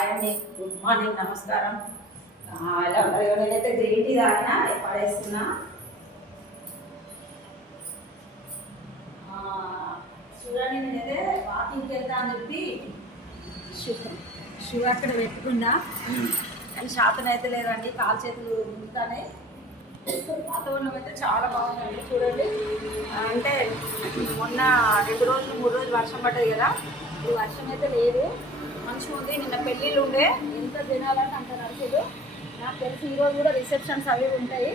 Hi అండి, good morning, నమస్కారం. ఎలా ఉన్నారు? నేనైతే గ్రీన్ టీ తాగినా పడేస్తున్నా. చూడండి, నేనైతే వాకింగ్కి వెళ్తా అని చెప్పి షూ అక్కడ పెట్టుకున్నా, కానీ శాతం అయితే లేదండి. కాలు చేతులు ముందుతానే. వాతావరణం అయితే చాలా బాగుందండి. చూడండి, అంటే మొన్న 2 రోజులు 3 రోజులు వర్షం పడ్డది కదా, ఈ వర్షం అయితే లేదు, మంచిగా ఉంది. నిన్న పెళ్ళిళ్ళు ఉండే, ఎంత జనాలంటే అంత నడిచేది. నాకు తెలిసి ఈరోజు కూడా రిసెప్షన్స్ అవి ఉంటాయి.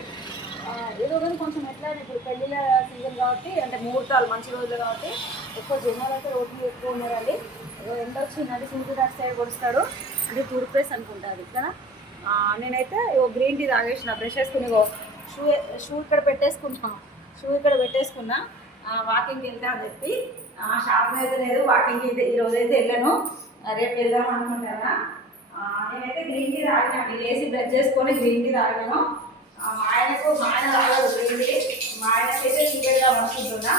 ఏదో కానీ కొంచెం ఎట్లా ఇప్పుడు పెళ్ళిళ్ళ సీజన్ కాబట్టి, అంటే ముహూర్తాలు మంచి రోజులు కాబట్టి ఎక్కువ జనాలు అయితే రోడ్లు ఎక్కువ ఉన్నారండి. ఎంత వచ్చిందంటే సూర్యుడు అటు సైడ్ కొడుస్తాడు, అంటే టూర్ప్లేస్ అనుకుంటారు ఇక్కడ. నేనైతే గ్రీన్ టీ తాగేసిన, బ్రష్ వేసుకుని షూ ఇక్కడ పెట్టేసుకున్నా. వాకింగ్కి వెళ్తా అని చెప్పి షాపింగ్ అయితే లేదు, వాకింగ్కి అయితే ఈరోజు అయితే వెళ్ళాను. రేపు వెళ్దాం అనుకుంటానా. నేనైతే గ్రీన్ టీ తాగినండి, లేచి బ్రష్ చేసుకొని గ్రీన్ టీ తాగాను. మా ఆయన తాగదు గ్రీన్ టీ, మా ఆయనకైతే టీ పెడదాం అనుకుంటున్నా.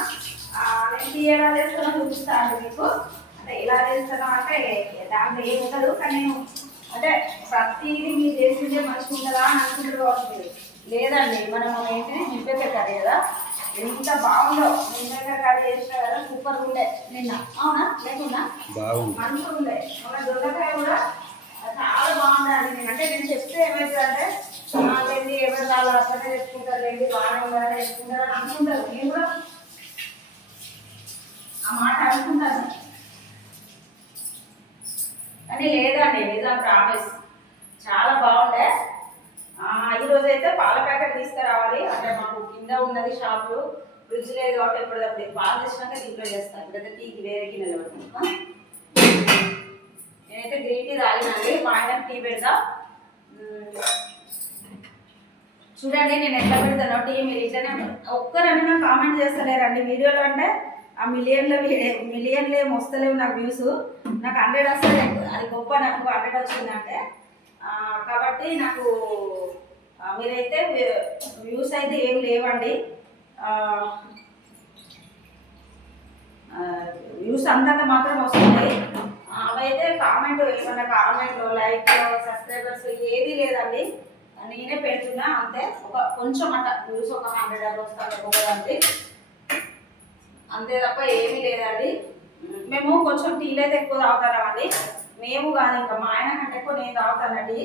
నేను టీ ఎలా చేస్తానో చూపిస్తాను మీకు. అంటే ఎలా చేస్తానో అంటే దాంట్లో ఏమి ఉండదు, కానీ నేను అంటే ప్రతిదీ మీరు చేసిందే మంచిగా ఉంటుందా అని అనుకుంటారు కావచ్చు. లేదండి, మనం ఏంటి మిరపకాయ కర్రీ కదా, ఎంత బాగుందో. మిరపకాయ కర్రీ చేసినా కదా, సూపర్ ఉండే నిన్న. అవునా లేకున్నా మంచిగా ఉండే. మన దొండకాయ కూడా చాలా బాగుందండి. నేను చెప్తే ఏమవుతుందంటే లేండి ఎవరు వాళ్ళు అట్లనే చెప్పుకుంటారు, లేండి బాగానే ఉన్నారని చెప్పుకుంటారు అని అనుకుంటారు. నేను కూడా ఆ మాట అనుకుంటాను, కానీ లేదండి, నిజం ప్రామిస్ చాలా బాగుండే. ఈరోజు అయితే పాల ప్యాకెట్ తీసుకురావాలి. అంటే మాకు కింద ఉన్నది షాపు, ఫ్రిడ్జ్ లేదు కాబట్టి ఎప్పటికప్పుడు పాలు తెచ్చినాక దీంట్లో చేస్తాను. ఇప్పుడైతే టీకి వేరే గిన్నెలు పెడతాను. నేనైతే గ్రీన్ టీ తాగినండి, మా ఆయన టీ పెడతా. చూడండి నేను ఎట్లా పెడతానో టీ. మీరు ఇట్లనే ఒక్కరన్నా కామెంట్ చేస్తలేరండి వీడియోలో. అంటే ఆ మిలియన్లు ఏమి వస్తలేవు నాకు వ్యూస్. నాకు 100 వస్తుంది, అది గొప్ప. నాకు 100 వచ్చిందంటే కాబట్టి నాకు మీరైతే వ్యూస్ అయితే ఏం లేవండి. వ్యూస్ అంతంత మాత్రం వస్తుంది. అవైతే కామెంట్ ఏమన్నా కామెంట్లో లైక్ సబ్స్క్రైబర్స్ ఏది లేదండి. నేనే పెడుతున్నా అంతే. కొంచెం అట్లా వ్యూస్ ఒక 100 అట్లా వస్తాను అంతే తప్ప ఏమీ లేదండి. మేము కొంచెం టీలు అయితే ఎక్కువ తాగుతామండి. మేము కాదు, ఇంకా మా ఆయన కంటే ఎక్కువ నేను తాగుతానండి.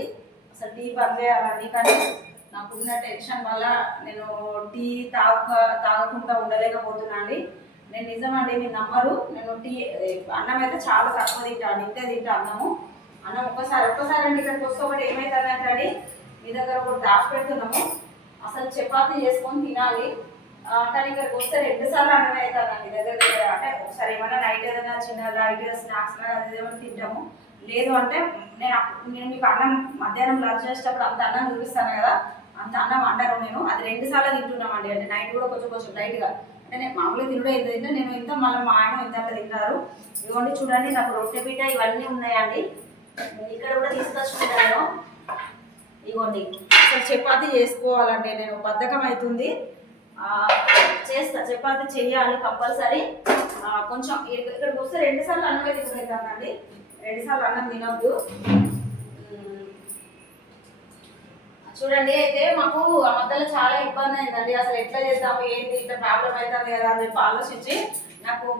అసలు టీ బంద్ చేయాలండి, కానీ నాకున్న టెన్షన్ వల్ల నేను టీ తాగకుండా ఉండలేకపోతున్నా అండి. నేను నిజమండి, మీరు నమ్మరు. నేను అన్నం అయితే చాలా తక్కువ తింటాను, ఇంతే తింటా అన్నము. అన్నం ఒక్కసారి అంటే ఇక్కడికి వస్తే ఒకటి ఏమవుతుందంటే మీ దగ్గర ఒకటి దాచి పెడుతున్నాము, అసలు చపాతీ చేసుకొని తినాలి. కానీ ఇక్కడికి వస్తే 2 సార్లు అన్నం అవుతుందండి దగ్గర. అంటే ఒకసారి ఏమైనా నైట్ ఏదైనా చిన్న లైట్ స్నాక్స్ అది ఏమైనా తింటాము. లేదు అంటే నేను మీకు అన్నం మధ్యాహ్నం లంచ్ చేసేటప్పుడు అంత అన్నం చూపిస్తాను కదా, అంత అన్నం వండను నేను. అది 2 సార్లు తింటున్నామండి. అంటే నైట్ కూడా కొంచెం లైట్గా. అంటే నేను మామూలుగా తినడం ఎంత తింటే నేను ఇంత, మళ్ళీ మా ఆయన ఇంత అట్లా తింటారు. ఇవ్వండి చూడండి, నాకు రొట్టె పీట ఇవన్నీ ఉన్నాయండి. ఇక్కడ కూడా తీసుకొచ్చుకుంటాను. ఇవ్వండి, అసలు చపాతీ చేసుకోవాలంటే నేను బద్ధకం అవుతుంది. చేస్తా, చపాతీ చెయ్యాలి కంపల్సరీ. కొంచెం ఇక్కడికి వస్తే 2 సార్లు అన్నమే తినగలుగుతానండి. 2 సార్లు అన్నం తినొద్దు. చూడండి, అయితే మాకు ఆ మధ్యలో చాలా ఇబ్బంది అయిందండి. అసలు ఎట్లా చేద్దాము, ఏంటి ఇట్లా ప్రాబ్లం అవుతుంది కదా అని చెప్పి ఆలోచించి,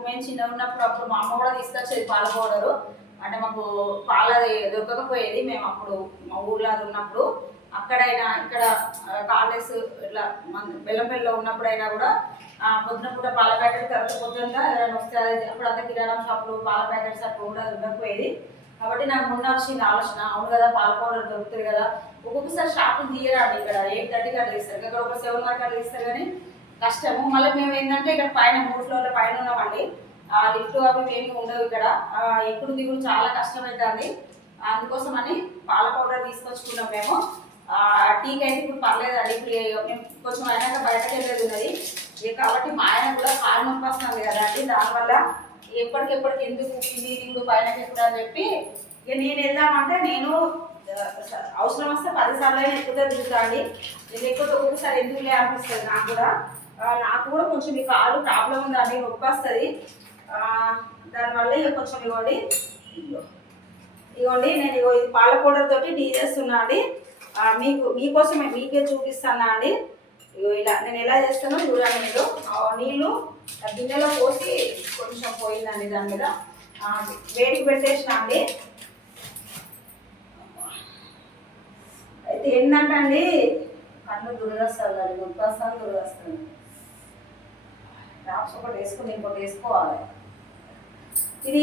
మేము చిన్న ఉన్నప్పుడు అప్పుడు మా అమ్మ కూడా తీసుకొచ్చేది పాల పౌడరు. అంటే మాకు పాలది దొరకకపోయేది. మేము అప్పుడు మా ఊర్లో అది ఉన్నప్పుడు, అక్కడైనా ఇక్కడ కాలేజ్ ఇట్లా బెల్లంపల్లిలో ఉన్నప్పుడైనా కూడా పొద్దున పూట పాల ప్యాకెట్ కరెక్ట్ పొద్దున ఎవరైనా వస్తే అప్పుడు అంత కిరాణా షాపులు పాల ప్యాకెట్స్ అప్పుడు కూడా ఉండకపోయేది. కాబట్టి నాకు మొన్న వచ్చింది ఆలోచన, అవును కదా పాల పౌడర్ దొరుకుతుంది కదా. ఒక్కొక్కసారి షాపులు తీయరాండి, ఇక్కడ 8:30కి అట్లా తీస్తారు, ఇక్కడ ఒక 7 వరకు అట్లా తీస్తారు, కానీ కష్టము. మళ్ళీ మేము ఏంటంటే ఇక్కడ పైన 3 ఫ్లోర్ల పైన ఉన్నామండి. లిఫ్ట్ అవి ఏమి ఉండవు ఇక్కడ, ఎప్పుడు దిగుడు చాలా కష్టమవుతుంది. అందుకోసం అని పాల పౌడర్ తీసుకొచ్చుకున్నాం మేము. టీకి అయితే ఇప్పుడు పర్లేదండి. ఇప్పుడు మేము కొంచెం అయినాక బయటకు వెళ్ళేది ఉన్నది కాబట్టి మా ఆయన కూడా కాలు నొప్పి వస్తుంది కదా అండి. దానివల్ల ఎప్పటికెప్పటికి ఎందుకు దిగుడు పైన ఎక్కుతా అని చెప్పి ఇక నేను వెళ్దామంటే, నేను అవసరం వస్తే 10 సార్లు అయినా ఎక్కుతా దిగుతా అండి. లేకపోతే ఒక్కొక్కసారి ఎందుకులే అనిపిస్తుంది నాకు కూడా. నాకు కూడా కొంచెం ఈ కాలు ప్రాబ్లం ఉందండి, నొప్పి వస్తుంది. దానివల్ల ఇక కొంచెం ఇవ్వండి, ఇదిగోండి నేను ఇగో ఇది పాల పౌడర్ తోటి టీ చేస్తున్నా అండి. మీకోసమే మీకే చూపిస్తానా అండి. ఇగో ఇలా నేను ఎలా చేస్తానో చూడండి మీరు. నీళ్ళు గిన్నెలో పోసి కొంచెం పోయిందండి దాని మీద వేడికి పెట్టేసిన అండి. అయితే ఏంటంటే అండి కన్ను దురదొస్తుంది అండి, గుర్తొస్తాను దురదొస్తుంది. డ్రాప్స్ ఒకటి వేసుకుని ఇంకోటి వేసుకోవాలి. ఇది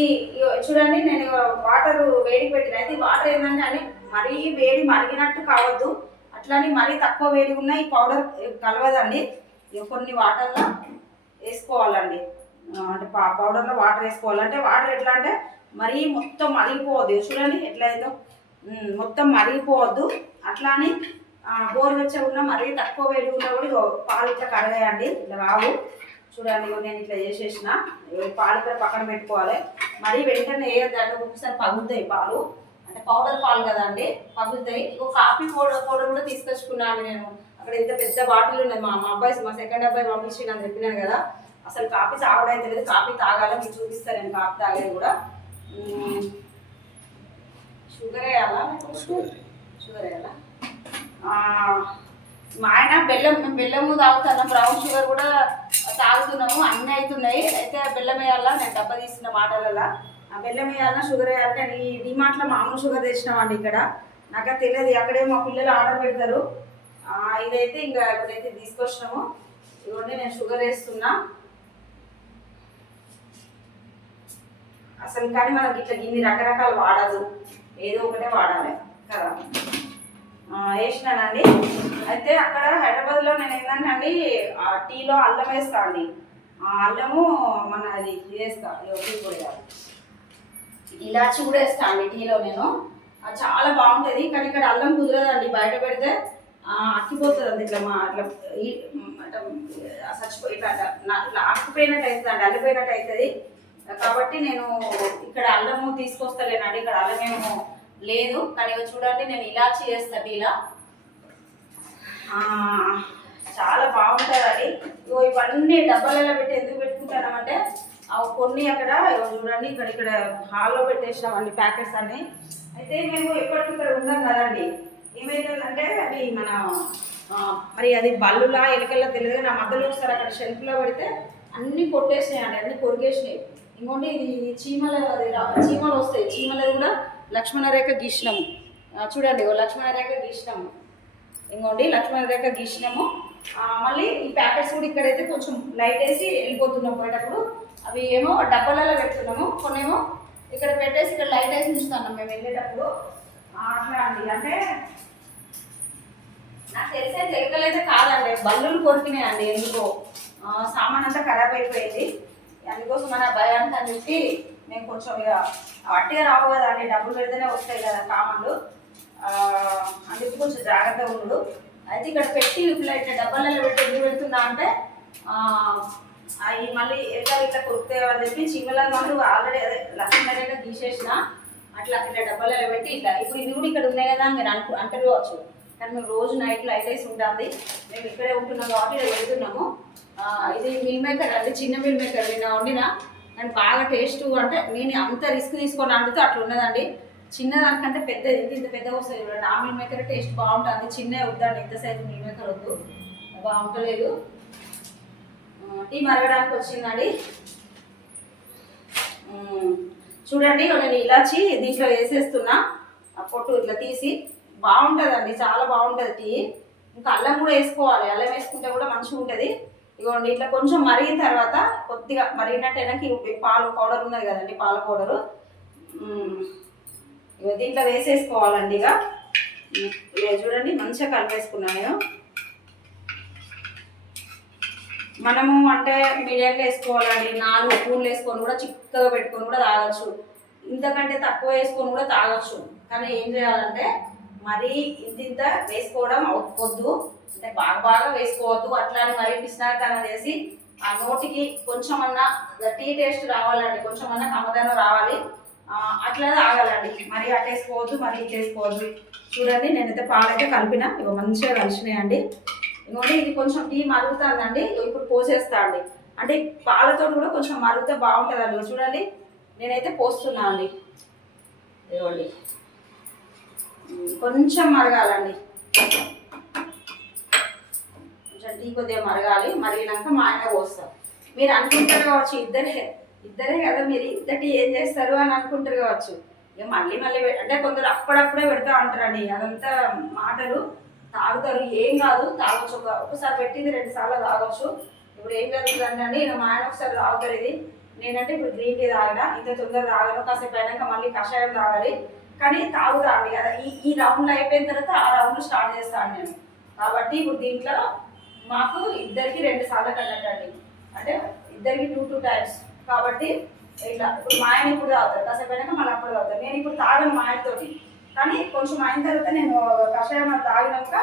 చూడండి నేను వాటర్ వేడికి పెట్టిన. అయితే ఈ వాటర్ ఏంటంటే అని మరీ వేడి మరిగినట్టు కావద్దు, అట్లానే మరీ తక్కువ వేడి ఉన్న ఈ పౌడర్ కలవదండి. కొన్ని వాటర్లో వేసుకోవాలండి, అంటే పౌడర్లో వాటర్ వేసుకోవాలి. అంటే వాటర్ ఎట్లా అంటే మరీ మొత్తం మరిగిపోవద్దు. చూడండి ఎట్లా అయిందో, మొత్తం మరిగిపోవద్దు. అట్లానే గోరువెచ్చగా ఉన్న మరీ తక్కువ వేడి ఉన్నా కూడా పాలు ఇట్లా కడగాయండి, ఇట్లా రావు. చూడండి నేను ఇట్లా చేసేసిన. పాలు ఇక్కడ పక్కన పెట్టుకోవాలి. మరీ వెంటనే వేయద్దండి, ఒకసారి పగులుతాయి పాలు, అంటే పౌడర్ పాలు కదండి పగులుతాయి. కాఫీ పౌడర్ కూడా తీసుకొచ్చుకున్నాను నేను. అక్కడ ఇంత పెద్ద బాటిల్ ఉన్నది. మా అబ్బాయి మా సెకండ్ అబ్బాయి పంపించి నేను చెప్పినాను కదా, అసలు కాఫీ తాగడం తెలియదు. కాఫీ తాగాల మీకు చూపిస్తాను నేను కాఫీ తాగేది కూడా. షుగర్ వేయాలా, షుగర్ వేయాలా. మా ఆయన బెల్లము తాగుతాను, బ్రౌన్ షుగర్ కూడా తాగుతున్నాము, అన్నీ అవుతున్నాయి. అయితే బెల్లం వేయాలా, నేను డబ్బా తీసిన మాటలలో ఆ బెల్లం వేయాలా షుగర్ వేయాలంటే ఈ డిమార్ట్లో మామూలు షుగర్ తెచ్చినామండి. ఇక్కడ నాకు తెలియదు, అక్కడే మా పిల్లలు ఆర్డర్ పెడతారు. ఇదైతే ఇంకా ఇప్పుడైతే తీసుకొచ్చినాము. ఇవన్నీ నేను షుగర్ వేస్తున్నా. అసలు కానీ మనకి ఇట్లా ఇన్ని రకరకాలు వాడదు, ఏదో ఒకటే వాడాలి కదా. వేసినానండి. అయితే అక్కడ హైదరాబాద్లో నేను ఏంటంటే అండి టీలో అల్లం వేస్తా అండి. అల్లము మన అది వేస్తా, టీ పొడి ఇలాచి కూడా వేస్తా అండి టీలో నేను. చాలా బాగుంటుంది. కానీ ఇక్కడ అల్లం కుదరదండి, బయట పెడితే అక్కిపోతుంది అండి. ఇట్లా ఇట్లా చచ్చిపోయి ఇట్లా అక్కిపోయినట్టు అవుతుంది అండి, అల్లిపోయినట్టు అవుతుంది. కాబట్టి నేను ఇక్కడ అల్లము తీసుకొస్తలేనండి. ఇక్కడ అల్లమేమో లేదు. కానీ చూడండి నేను ఇలాచి చేస్తా టీలా, చాలా బాగుంటుందండి. ఇవన్నీ డబ్బాలలో పెట్టి ఎందుకు పెట్టుకుంటామంటే కొన్ని అక్కడ చూడండి ఇక్కడ హాల్లో పెట్టేసినామండి ప్యాకెట్స్ అన్ని. అయితే మేము ఎప్పటికిక్కడ ఉన్నాం కదండి, ఏమైతుందంటే అది మన మరి అది బల్లులా ఎలకల్లా తెలియదు. నా మధ్యలో ఒకసారి అక్కడ షెల్ఫ్లో పెడితే అన్నీ కొట్టేసినాయండి, అన్నీ కొరికేసినాయి. ఇంకోటి ఇది చీమలు వస్తాయి. చీమలది కూడా లక్ష్మణ రేఖ గీసినాము. చూడండి లక్ష్మణ రేఖ గీసినాము. ఇంకోండి లక్ష్మణ రేఖ గీసినాము. మళ్ళీ ఈ ప్యాకెట్స్ కూడా ఇక్కడైతే కొంచెం లైట్ వేసి వెళ్ళిపోతున్నాం పోయేటప్పుడు. అవి ఏమో డబ్బాలలో పెడుతున్నాము, కొన్నేమో ఇక్కడ పెట్టేసి ఇక్కడ లైట్ వేసి ఉంచుతున్నాం మేము వెళ్ళేటప్పుడు. అట్లా అండి. అంటే నాకు తెలిసే ఎలకలైతే కాదండి, బల్లులు కొరికినాయండి. ఎందుకో సామాన్ అంతా ఖరాబ్ అయిపోయింది. అందుకోసం మన భయానికి అని చెప్పి మేము కొంచెం ఇక అట్టిగా రావు కదా అండి, డబ్బులు పెడితేనే వస్తాయి కదా సామాన్లు, అందుకు కొంచెం జాగ్రత్తగా ఉండడు. అయితే ఇక్కడ పెట్టి ఇట్లా డబ్బాలలో పెట్టి ఎందుకు పెడుతున్నా అంటే అవి మళ్ళీ ఇట్లా కొరుకుతాయి అని చెప్పి చీమల మందు ఆల్రెడీ అదే లక్ష్మీనరేగా తీసేసిన. అట్లా ఇట్లా డబ్బాలలో పెట్టి ఇట్లా ఇప్పుడు ఇవి కూడా ఇక్కడ ఉన్నాయి కదా అని మీరు అంటుకోవచ్చు. కానీ మేము రోజు నైట్ లైట్ వేసి ఉంటుంది. మేము ఇక్కడే ఉంటున్నాం కాబట్టి ఇక్కడ వెళ్తున్నాము. ఇది మిల్ మేకర్ అంటే చిన్న మిల్ మేకర్ నేను వండినా, కానీ బాగా టేస్ట్. అంటే నేను అంత రిస్క్ తీసుకొని వండితే అట్లా ఉన్నదండి. చిన్నదానికంటే పెద్దది ఇంత పెద్దగా వస్తుంది చూడండి. ఆ మిల్ మేకర్ టేస్ట్ బాగుంటుంది, చిన్నవి వద్దండి, ఎంత సైజు మిల్ మేకర్ వద్దు, బాగుంటలేదు. టీ మరగడానికి వచ్చిందండి. చూడండి నేను ఇలాచి దీంట్లో వేసేస్తున్నా, పొట్టు ఇట్లా తీసి. బాగుంటుందండి, చాలా బాగుంటుంది టీ. ఇంకా అల్లం కూడా వేసుకోవాలి, అల్లం వేసుకుంటే కూడా మంచిగా ఉంటుంది. ఇగోండి ఇట్లా కొంచెం మరిగిన తర్వాత కొద్దిగా మరిగినట్టు పాలు పౌడర్ ఉన్నది కదండి, పాల పౌడరు ఇక దీంట్లో వేసేసుకోవాలండి. ఇక చూడండి మంచిగా కలిపేసుకున్నాను నేను. మనము అంటే మీడియంగా వేసుకోవాలండి. 4 స్పూన్లు వేసుకొని కూడా చిక్కగా పెట్టుకొని కూడా తాగొచ్చు, ఇంతకంటే తక్కువ వేసుకొని కూడా తాగొచ్చు. కానీ ఏం చేయాలంటే మరీ ఇంత వేసుకోవడం వద్దు, అంటే బాగా వేసుకోవద్దు. అట్లానే మరీ పిసినారితనం చేసి ఆ నోటికి కొంచెమన్నా టీ టేస్ట్ రావాలండి, కొంచెమన్నా కమ్మదనం రావాలి, అట్లా తాగాలండి. మరీ అట్టేసుకోవద్దు, మరీ ఇట్టేసుకోవద్దు. చూడండి నేనైతే పాలైతే కలిపిన, ఇక మంచిగా కలిసినాయండి. ఇంకోటి ఇది కొంచెం టీ మరుగుతుందండి, ఇప్పుడు పోసేస్తా అండి. అంటే పాలతో కూడా కొంచెం మరిగితే బాగుంటుందండి. చూడండి నేనైతే పోస్తున్నా అండి. ఇవ్వండి కొంచెం మరగాలండి, కొంచెం టీ కొద్దిగా మరగాలి. మరిగినాక మా ఆయన పోస్తారు. మీరు అనుకుంటారు కావచ్చు ఇద్దరే కదా, మీరు ఇంత టీ ఏం చేస్తారు అని అనుకుంటారు కావచ్చు. ఇక మళ్ళీ అంటే కొందరు అప్పుడప్పుడే పెడతా అంటారండి, అదంతా మాటలు. తాగుతారు, ఏం కాదు, తాగొచ్చు. ఒకసారి పెట్టింది 2 సార్లు తాగొచ్చు. ఇప్పుడు ఏం జరుగుతుందంటే ఇక మా ఆయన ఒకసారి తాగుతారు ఇది. నేనంటే ఇప్పుడు గ్రీన్ టీ తాగినా, ఇంత తొందర తాగను, కాసేపు అయినాక మళ్ళీ కషాయం తాగాలి. కానీ తాగుతా అండి కదా, ఈ రౌండ్లు అయిపోయిన తర్వాత ఆ రౌండ్ స్టార్ట్ చేస్తాను నేను. కాబట్టి ఇప్పుడు దీంట్లో మాకు ఇద్దరికి 2 సార్లు కన్నట్టండి, అంటే ఇద్దరికి 2 టైమ్స్. కాబట్టి ఇట్లా ఇప్పుడు మా ఆయన ఇప్పుడు తాగుతారు, కాసేపు అయినాక మళ్ళీ అప్పుడు తాగుతారు. నేను ఇప్పుడు తాగను మా ఆయనతోటి, కానీ కొంచెం అయిన తర్వాత నేను కషాయం తాగినాక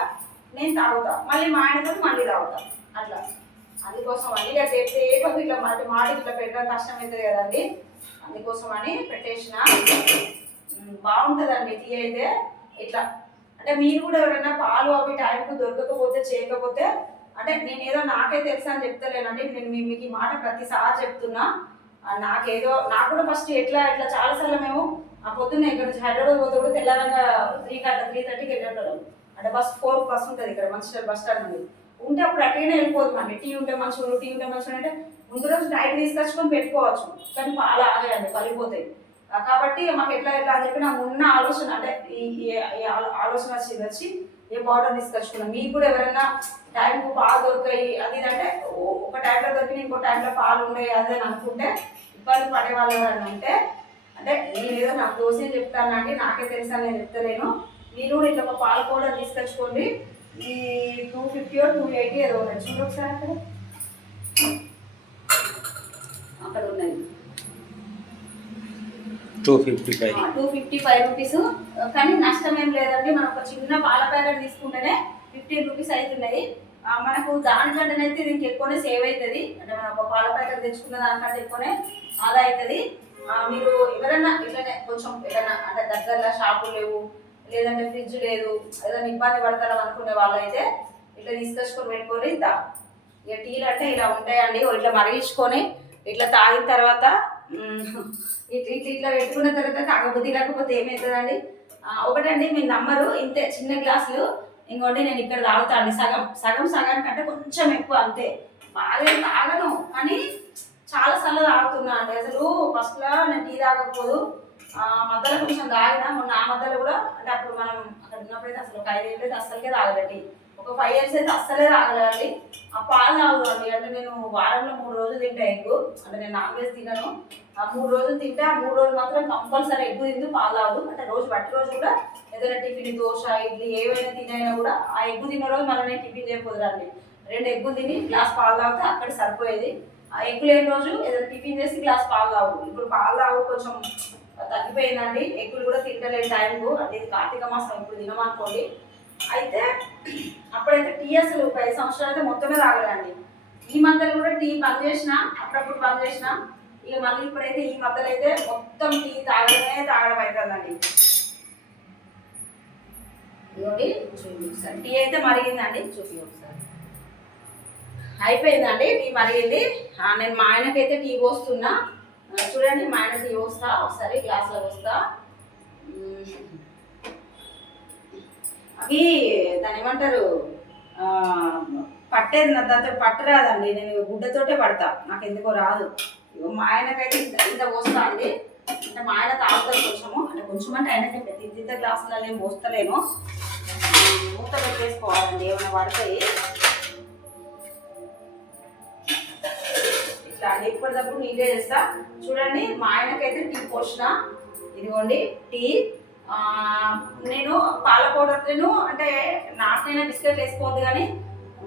నేను తాగుతా, మళ్ళీ మా ఆయనతో మళ్ళీ తాగుతా అట్లా. అందుకోసం అని ఇక సేపు ఇట్లా మాట ఇట్లా పెట్టడం కష్టం అవుతుంది కదండి, అందుకోసం అని పెట్టేసిన. బాగుంటుందండి టీ అయితే ఇట్లా. అంటే మీరు కూడా ఎవరైనా పాలు అవి టైంకు దొరకకపోతే చేయకపోతే, అంటే నేను ఏదో నాకే తెలుసా అని చెప్తలేనండి, నేను మీకు ఈ మాట ప్రతిసారి చెప్తున్నా. నాకు కూడా ఫస్ట్ ఎట్లా చాలాసార్లు మేము పొద్దున్నే ఇక్కడ నుంచి హైదరాబాద్ పోతే కూడా తెల్లారంగా 3:30కి వెళ్ళేటోళ్ళం. అంటే 4 బస్ ఉంటుంది ఇక్కడ మంచిర్యాల బస్ స్టాండ్ ఉంది. ఉంటే అప్పుడు అట్లనే వెళ్ళిపోతుందండి. టీ ఉంటే మంచిగా అంటే ముందు రోజు నైట్ తీసుకొచ్చుకొని పెట్టుకోవచ్చు, కానీ పాలు ఆగేయండి, పలిపోతాయి. కాబట్టి మాకు ఎట్లా అని చెప్పి నాకు ఉన్న ఆలోచన, అంటే ఈ ఆలోచన వచ్చి ఏ పౌడర్ తీసుకొచ్చుకున్నాం. మీకు కూడా ఎవరైనా టైంకు పాలు దొరికాయి అది అంటే ఒక టైంలో దొరికి ఇంకో టైంలో పాలు ఉన్నాయి అదే అనుకుంటే ఇబ్బంది పడే వాళ్ళు ఎవరైనా ఉంటే, అంటే నేను ఏదో నాకు దోశ చెప్తానండి, నాకే తెలుసా నేను చెప్తలేను. మీరు కూడా ఇట్లా ఒక పాలు పౌడర్ తీసుకొచ్చుకోండి. ఈ 250 or 280 ఏదో ఉన్నాయి, చూడు ఒకసారి అక్కడ ఉన్నాయి 255 రూపీస్. కానీ నష్టం ఏం లేదండి, మనం ఒక చిన్న పాల ప్యాకెట్ తీసుకుంటేనే 15 రూపీస్ అవుతున్నాయి. మనకు దానికంటే అయితే దీనికి ఎక్కువనే సేవ్ అవుతుంది. అంటే మనం ఒక పాల ప్యాకెట్ తెచ్చుకున్న దానికంటే ఎక్కువనే ఆదా అవుతుంది. మీరు ఎవరైనా ఇట్లనే కొంచెం ఏదైనా అంటే దగ్గరలో షాపులు లేవు, లేదంటే ఫ్రిడ్జ్ లేదు, ఏదైనా ఇబ్బంది పడతారు అనుకునే వాళ్ళు అయితే ఇట్లా తీసుకొచ్చుకొని పెట్టుకొని ఇక టీలు అంటే ఇలా ఉంటాయండి. ఇట్లా మరిగించుకొని ఇట్లా తాగిన తర్వాత ఇట్లా పెట్టుకున్న తర్వాత తాగబుద్ధి కాకపోతే ఏమవుతుందండి, ఒకటండి మీరు నమ్మరు, ఇంతే చిన్న గ్లాసులు ఇంకోండి నేను ఇక్కడ తాగుతా అండి, సగానికంటే కొంచెం ఎక్కువ అంతే. బాగా తాగను, కానీ చాలాసార్లు తాగుతున్నా అండి. అసలు ఫస్ట్లో నేను టీ తాగకపోదు, మధ్యలో కొంచెం తాగినా. మొన్న ఆ మధ్యలో కూడా, అంటే అప్పుడు మనం అక్కడ ఉన్నప్పుడైతే అసలు ఒక 5 ఏళ్ళు అయితే అస్సలకే తాగలండి, ఒక 5 years అయితే అస్సలే తాగలండి. ఆ పాలు తాగుదండి. అంటే నేను వారంలో 3 రోజులు తింటా ఎగ్గు, అంటే నేను నాన్ వెజ్ తినను. ఆ 3 రోజులు తింటే ఆ 3 రోజులు మాత్రం కంపల్సరీ ఎగ్గు తింటూ పాలు తాగు. అంటే రోజు బట్టి రోజు కూడా ఏదైనా టిఫిన్, దోశ, ఇడ్లీ ఏవైనా తినైనా కూడా ఆ ఎగ్గు తిన్న రోజు మళ్ళీ నేను టిఫిన్ చేయకపోదురండి, 2 ఎగ్గులు తిని గ్లాస్ పాలు తాగితే అక్కడ సరిపోయేది. ఆ ఎగ్గు లేని రోజు ఏదైనా టిఫిన్ చేసి గ్లాస్ పాలు తాగు. ఇప్పుడు పాలు తాగు కొంచెం తగ్గిపోయిందండి, ఎగ్గులు కూడా తింటలేదు టైంకు. అంటే ఇది కార్తీక మాసం, ఇప్పుడు తినమనుకోండి. అయితే అప్పుడైతే టీ అసలు 5 సంవత్సరాలు అయితే మొత్తమే తాగలేండి. ఈ మధ్యలో కూడా టీ బంద్ చేసిన, అప్పుడప్పుడు బంద్ చేసిన. ఇక మళ్ళీ ఇప్పుడైతే ఈ మధ్యలో అయితే మొత్తం టీ తాగడం అవుతుందండి. ఇదిగోండి చూపి ఒకసారి, టీ అయితే మరిగిందండి, చూపి ఒకసారి. అయిపోయిందండి టీ మరిగింది. నేను మా ఆయనకైతే టీ పోస్తున్నా, చూడండి మా ఆయన టీ పోస్తా, ఒకసారి గ్లాస్లో పోస్తా. అవి దాని ఏమంటారు, పట్టేది దాంతో పట్టరాదండి, నేను గుడ్డతోటే పడతా, నాకు ఎందుకో రాదు. మా ఆయనకైతే ఇంత పోస్తా అండి. అంటే మా ఆయన తాగుతారు కొంచెము, అంటే కొంచెం అంటే ఆయనకి ఇంత గ్లాసులలో ఏం పోస్తలేను. మూత పెట్టేసుకోవాలండి, ఏమైనా పడతాయి ఇట్లా అండి. ఎప్పటికప్పుడు నీట్గా చేస్తా. చూడండి మా ఆయనకైతే టీ పోసిన, ఇదిగోండి టీ. నేను పాల పౌడర్ను అంటే నాకైనా బిస్కెట్లు వేసుకోవద్దు, కానీ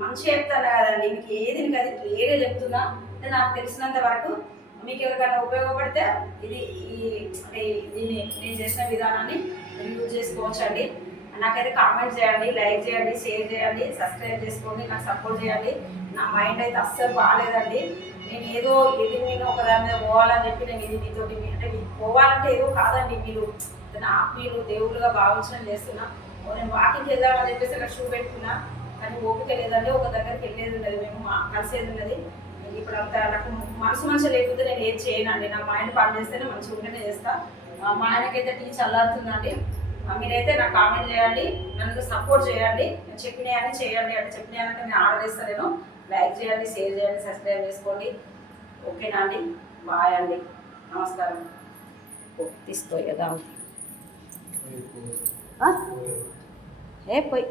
మంచిగా చెప్తాను కదండి, మీకు ఏది అది క్లియర్గా చెప్తున్నా. అంటే నాకు తెలిసినంత వరకు మీకు ఎవరికైనా ఉపయోగపడితే ఇది అంటే దీన్ని నేను చేసిన విధానాన్ని మీరు యూజ్ చేసుకోవచ్చు అండి. నాకైతే కామెంట్ చేయండి, లైక్ చేయండి, షేర్ చేయండి, సబ్స్క్రైబ్ చేసుకోండి, నాకు సపోర్ట్ చేయండి. నా మైండ్ అయితే అస్సలు బాగాలేదండి. నేను ఏదో నేను ఒకదాని మీద పోవాలని చెప్పి నేను ఇది మీతోటి అంటే పోవాలంటే ఏదో కాదండి, మీరు ఆత్మీయులు దేవుళ్ళుగా భావించడం చేస్తున్నా. నేను వాకింగ్కి వెళ్దామని చెప్పేసి అక్కడ షూ పెట్టుకున్నా, కానీ ఓపిక లేదండి. ఒక దగ్గరికి వెళ్ళేది ఉన్నది, మేము కలిసేది ఉన్నది. ఇప్పుడు అంతా నాకు మనసు మంచిగా లేకపోతే నేను ఏది చేయనండి. నా మైండ్ పని చేస్తేనే మంచిగా ఉంటేనే చేస్తా. మా ఆయనకైతే టీ చల్లారుతుందండి. మీరైతే నాకు కామెంట్ చేయండి, నన్ను సపోర్ట్ చేయండి. నేను చెప్పినవన్నీ చేయండి, అంటే చెప్పినవంటే నేను ఆర్డర్ ఇస్తాను. లైక్ చేయండి, షేర్ చేయండి, సబ్స్క్రైబ్ చేసుకోండి. ఓకేనా అండి? బాయ్ అండి, నమస్కారం. తీసుకో కదా ఏ పోయి